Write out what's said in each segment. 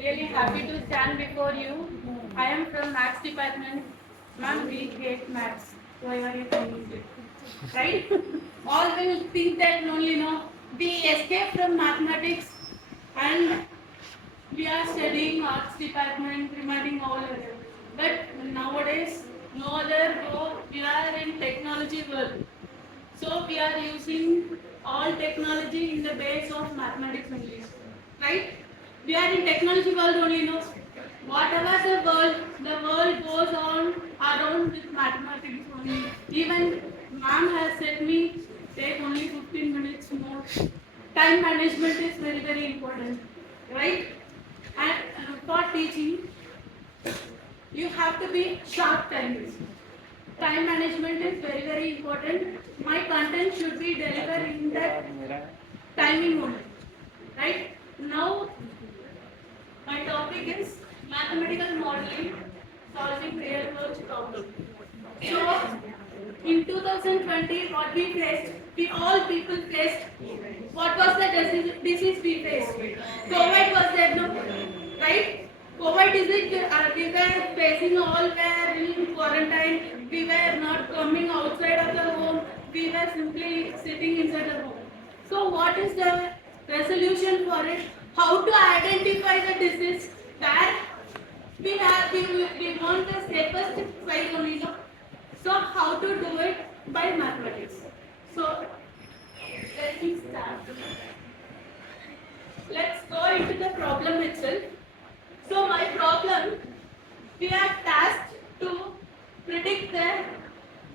Really happy to stand before you. I am from Maths department. Ma'am, we hate Maths. Whatever you think it. Right? All will think that only we escape from mathematics and we are studying arts department, reminding all of them. But nowadays, no other go. We are in technology world. So we are using all technology in the base of mathematics only, right? We are in technology world only, no? Whatever the world goes on around with mathematics only. Even ma'am has said me, take only 15 minutes more. Time management is very important, right? And for teaching, you have to be sharp time. Time management is very important. My content should be delivered in that timing only. Right? Now, my topic is mathematical modeling, solving real world problems. So, in 2020, what we faced, we all people faced, what was the disease we faced? COVID was there, no? Right? COVID is it, we were facing all were in quarantine, we were not coming outside of the home, we were simply sitting inside the home. So what is the resolution for it? How to identify the disease? That we want the safest side only, no? So how to do it? By mathematics. So let me start. Let's go into the problem itself. So my problem, we are tasked to predict the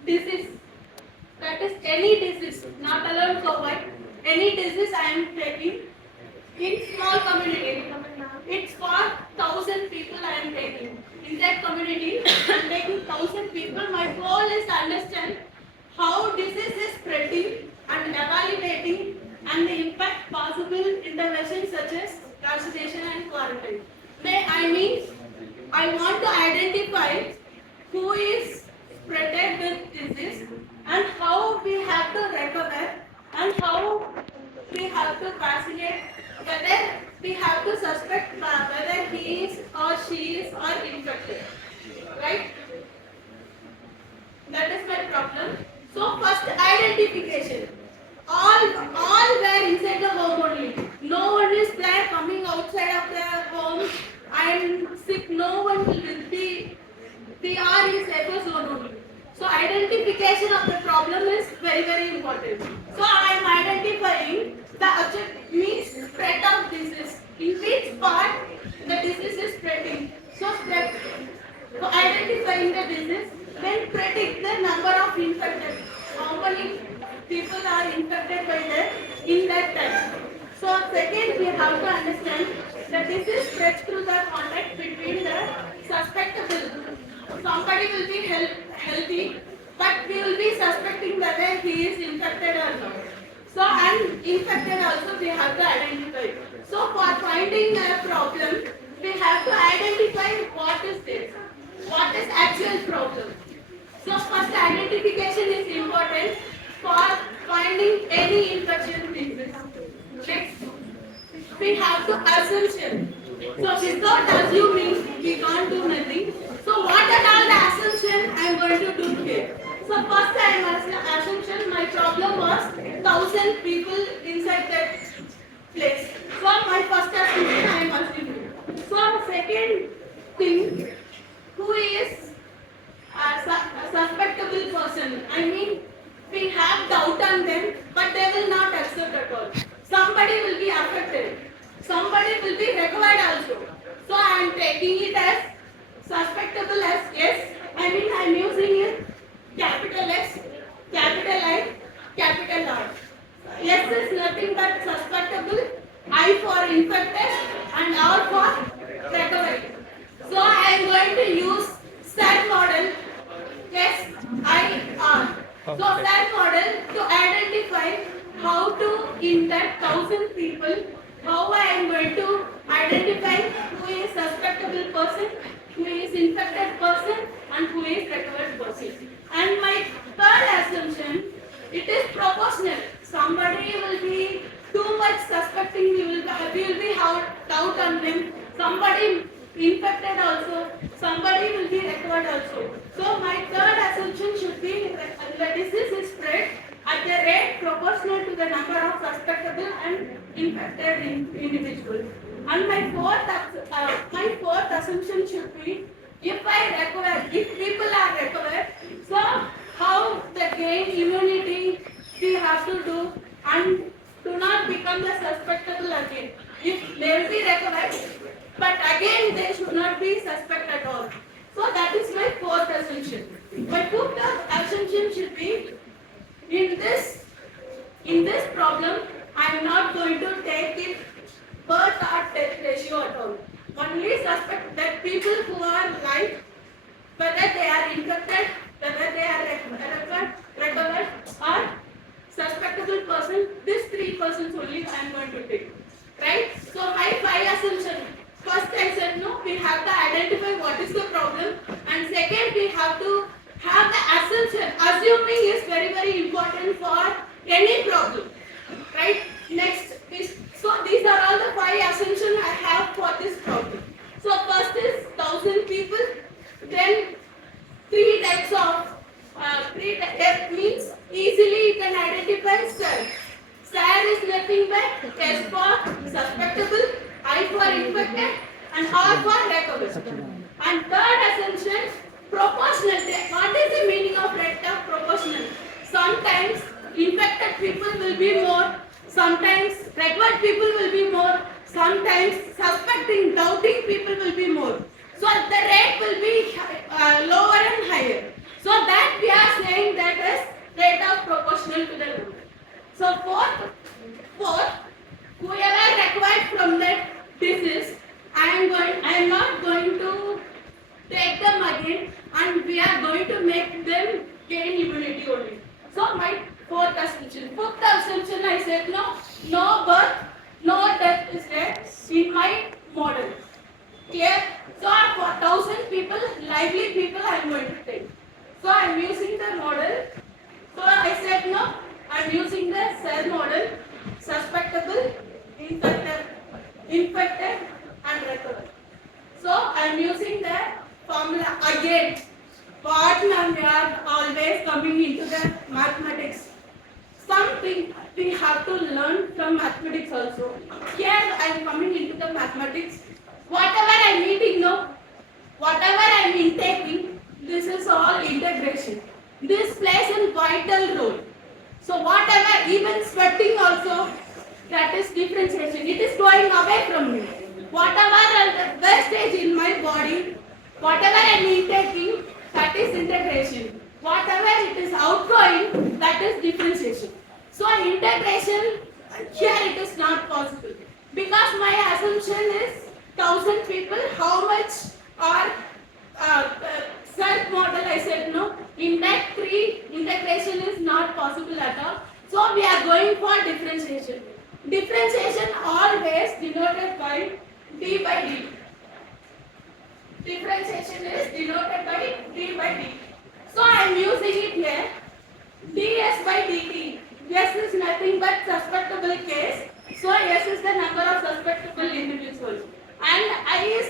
disease. That is any disease, not alone COVID. Any disease I am taking in small community. It's for 1,000 people I am taking. In that community, I am taking 1,000 people. My goal is to understand how disease is spreading and evaluating and the impact possible interventions such as consultation and quarantine. I want to identify who is spreaded with disease and how we have to recover and how we have to vaccinate, whether we have to suspect whether he is or she is or infected. Right? That is my problem. So first identification. All were inside the home only. No one is there coming outside of their home. I am sick. No one will be. They are in safer zone only. So identification of the problem is very important. So I am identifying the object means spread of disease. In which part the disease is spreading. So identifying the disease, then predict the number of infected. How many people are infected by that in that time. So second, we have to understand that this is spread through the contact between the suspectable. Somebody will be healthy, but we will be suspecting whether he is infected or not. So and infected also we have to identify. So for finding a problem, we have to identify what is this, what is actual problem. So first identification is important for finding any infection disease. Next, we have to assumption. So without assuming, we can't do nothing. So what are all the assumption I am going to do here? So first I am assumption my problem was 1,000 people inside that place. So my first assumption I am assuming. So second thing, who is a suspectable person? I mean, we have doubt on them, but they will not accept at all. Somebody will be affected. Somebody will be recovered also. So I am taking it as suspectable as yes. I mean I am using it capital S, capital I, capital R. S is nothing but suspectable, I for infected and R for recovery. So I am going to use SAT model SIR. So SAT model to identify how to in that 1,000 people, how I am going to identify who is suspectable person, who is infected person and who is recovered person. And my third assumption, it is proportional. Somebody will be too much suspecting, we will be doubt on them. somebody infected also, somebody will be recovered also. So my third assumption should be the disease is spread at a rate proportional to the number of suspectable and infected individuals. And my fourth assumption should be if people are recovered, so how the gain immunity we have to do and do not become the suspectable again. If they will be recovered, but again they should not be suspect at all. So that is my fourth assumption. My fifth assumption should be in this problem I am not going to take it birth or death ratio at all. Only suspect that people who are live, whether they are infected, whether they are recovered or suspectable person, these 3 persons only I am going to take. Right? So my 5 assumptions. First I said no, we have to identify what is the problem, and second we have to have the assumption. Assuming is very, very important for any problem. Right? Next, so these are all the 5 assumptions I have for this problem. So first is 1,000 people, then 3 types of that means easily you can identify cell. Cell is nothing but S for suspectable, I for infected, and R for recovered. And third assumption, proportional. What is the meaning of rate of proportional? Sometimes infected people will be more, sometimes recovered people will be more, sometimes suspecting, doubting people will be more. So the rate will be lower and higher. So that we are saying that is rate of proportional to the number. So fourth, whoever recovered from that disease, I am not going to take them again, and we are going to make them gain immunity only. So my fourth assumption. Fifth assumption I said no birth, no death is there in my model. Clear? So for 1,000 people, lively people I am going to take. So I am using the model. So I said no, I am using the cell model, suspectable, infected and recovered. So I am using the formula again. What now we are always coming into the mathematics. Something we have to learn from mathematics also. Here I am coming into the mathematics. Whatever I am eating now, whatever I am intaking, this is all integration. This plays a vital role. So whatever, even sweating also, that is differentiation. It is going away from me. Whatever wastage in my body, whatever I am intaking, that is integration. Whatever it is outgoing, that is differentiation. So integration, here it is not possible. Because my assumption is 1,000 people, how much are self model I said no. In that 3, integration is not possible at all. So we are going for differentiation. Differentiation always denoted by d by dt. Differentiation is denoted by d by dt. So I am using it here. ds by dt. S is nothing but suspectable case. So S is the number of suspectable individuals. And I is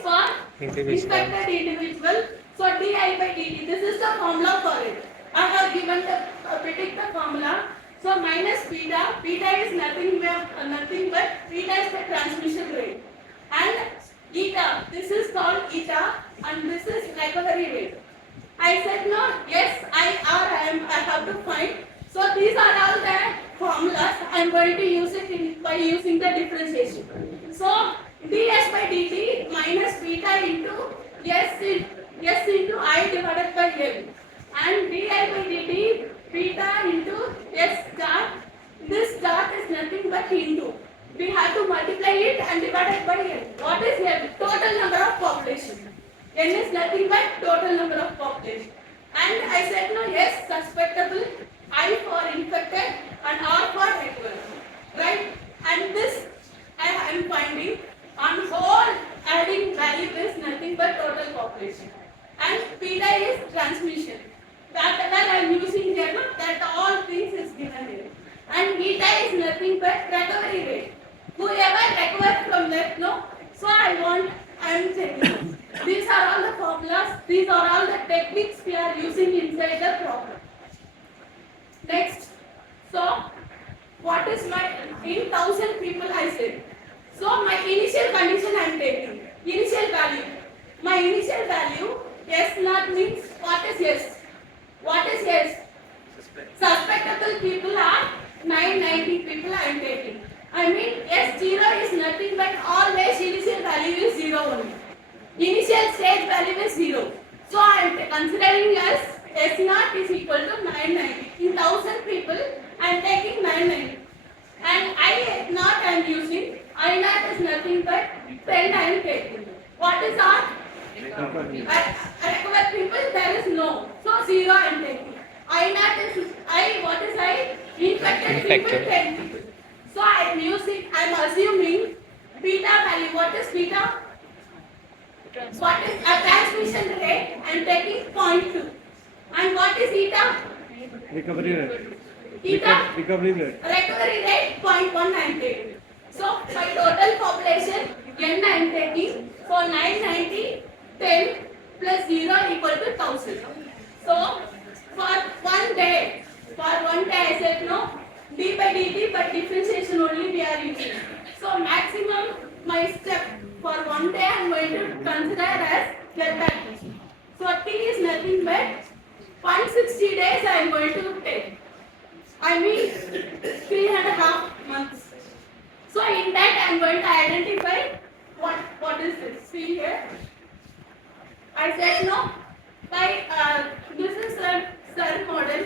for infected individual. So di by dt. This is the formula for it. I have given the predict the formula. So minus beta. Beta is nothing but beta is the transmission rate. And eta. This is called eta, and this is recovery rate. I said no. Yes, I have to find. So these are all the formulas. I am going to use it by using the differentiation. So ds by dt minus beta into s into I divided by L, and di by dt beta into s dot. This dot is nothing but into. We have to multiply it and divide it by N. What is N? Total number of population. N is nothing but total number of population. And I said no, yes, suspectable, I for infected, and R for recovered. Right? And this I am finding on whole adding value is nothing but total population. And beta is transmission. That I am using here, that all things is given here. And beta is nothing but recovery rate. Whoever recovers So I am checking. These are all the formulas, these are all the techniques we are using inside the problem. Next, so what is my, in 1000 people I said. So my initial condition I am taking, initial value. My initial value, S naught means, what is S? What is S? Suspectable people are 990 people I am taking. I mean S0 is nothing but always initial value is 0 only. Initial stage value is 0. So I am considering as S0 is equal to 990. In 1000 people I am taking 990. And I naught I am using. I naught is nothing but 10 I am taking. What is R? Recovered people there is no. So 0 I am taking. I naught is I, what is I? Infected people 10 people. So I am using, I am assuming beta value. What is beta? What is a transmission rate? I am taking 0.2. And what is eta? Recovery rate. Eta? Recovery rate. Recovery rate 0.1 I am taking. So my total population N I am taking. So 990, 10 plus 0 equal to 1000. So for one day I said no, d by dt, but differentiation only we are using. So maximum my step for one day I am going to consider as delta t. So t is nothing but 160 days I am going to take. I mean 3.5 months. So in that I am going to identify what is this. See here. I said no. By this is a cell model.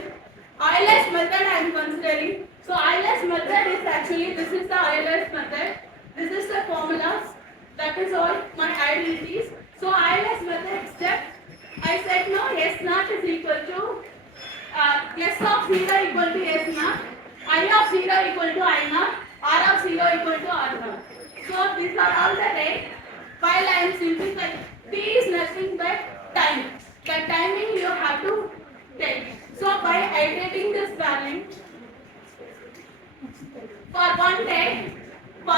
ILS method I am considering. So ILS method is actually, this is the ILS method. This is the formulas. That is all my identities. So ILS method step. I said no, S naught is equal to S of 0 equal to S naught, I of 0 equal to I naught, R of 0 equal to R naught. So these are all the rate. While I am simplifying, T is nothing but time. The timing you have to take. So by iterating this value for one day, I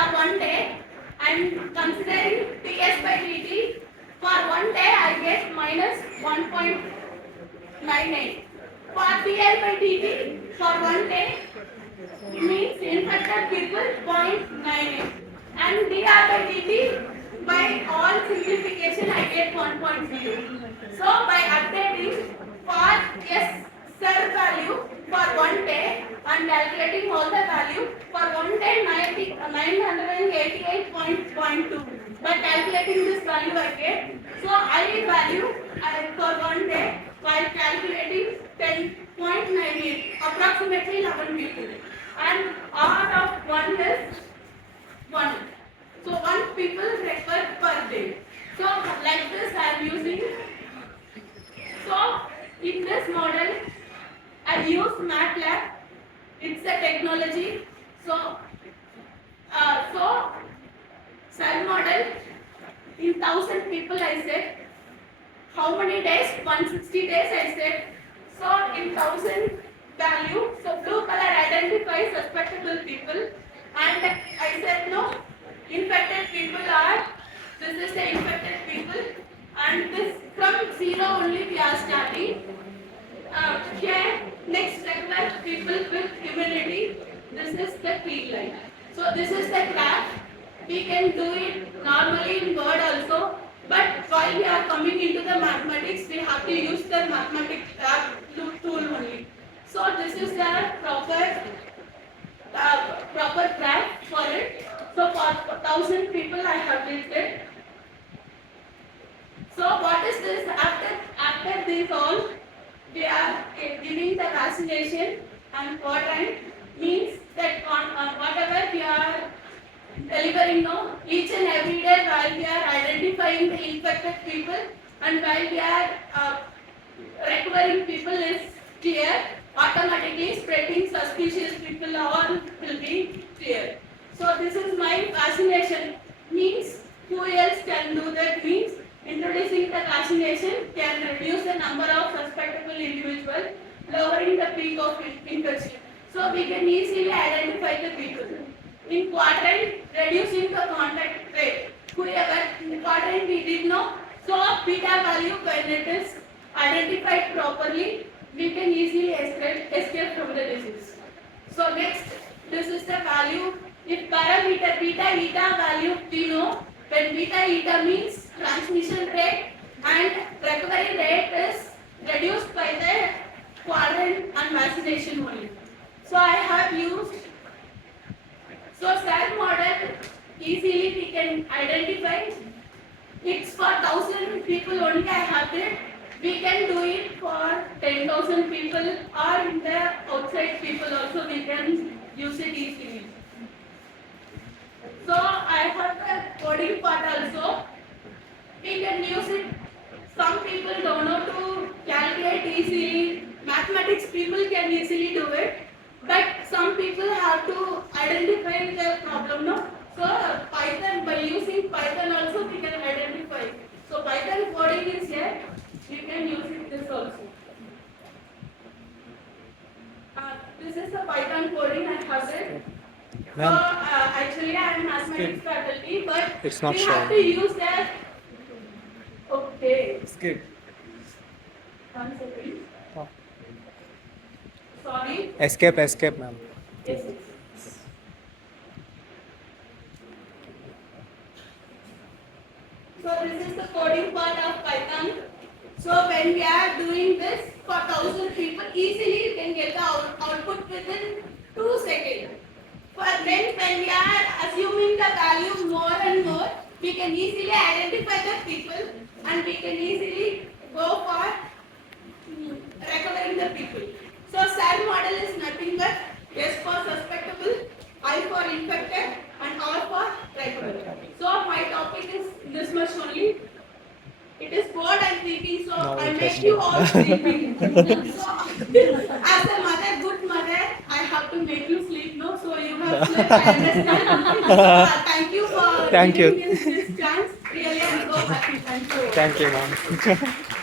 am considering Ts by Dt. For one day I get minus 1.98. For PL by dt for one day means infected people 0.98. And dr by dt by all simplification I get 1.0. So by updating for S cell value for one day and calculating all the value for one day 988.2. By calculating this value I get, so I value for one day while calculating 10.98, approximately 11 people, and R of 1 is 1. So 1 people required per day. So like this I am using. So in this model I use MATLAB. It's a technology. So cell model in 1000 people I said. How many days? 160 days I said. So in 1000 value, so blue color identifies suspectable people, and I said no, infected people are, this is the infected people, and this from 0 only we are starting. Here next regular people with immunity, this is the tree line. So this is the graph. We can do it normally in Word also, but while we are coming into the mathematics, we have to use the mathematics tool only. So this is the proper graph for it. So for 1000 people I have listed. So what is this? After this all, we are giving the vaccination and quadrant means that on whatever we are delivering now, each and every day while we are identifying the infected people and while we are recovering people is clear, automatically spreading suspicious people all will be clear. So this is my vaccination means who else can do that means introducing the vaccination can reduce the number of suspectable individuals, lowering the peak of infection. So we can easily identify the people. In quadrant, reducing the contact rate. Whoever value, when it is identified properly, we can easily escape from the disease. So next, this is the value. If parameter beta eta value we know, when beta eta means transmission rate and recovery rate is reduced by the quadrant and vaccination only. So I have used, so SAD model easily we can identify. It's for 1,000 people only I have it. We can do it for 10,000 people or in the outside people also we can use it easily. So I have the coding part also. We can use it. Some people don't know to calculate easily. Mathematics people can easily do it. But some people have to identify the problem, no? So Python, by using Python also we can identify. So Python coding is here. We can use it this also. This is the Python coding I have it. So actually I am mathematics faculty, but It's not we have to use that. Okay. Skip. 1 second. Oh. Sorry. Escape, ma'am. Yes. So this is the coding part of Python. So when we are doing this for 1,000 people, easily you can get the output within 2 seconds. But then when we are assuming the value more and more, we can easily identify the people and we can easily go for recovering the people. So SAD model is nothing but S for suspectable, I for infected and R for recovered. So my topic is this much only. It is bored and sleepy, so No, I make interesting. you all sleepy. So as a mother, good mother, I have to make you sleep, no? So you have slept, I understand. Thank you for Thank you. giving me this chance. Really, I'm so happy. Thank you. Thank you, ma'am.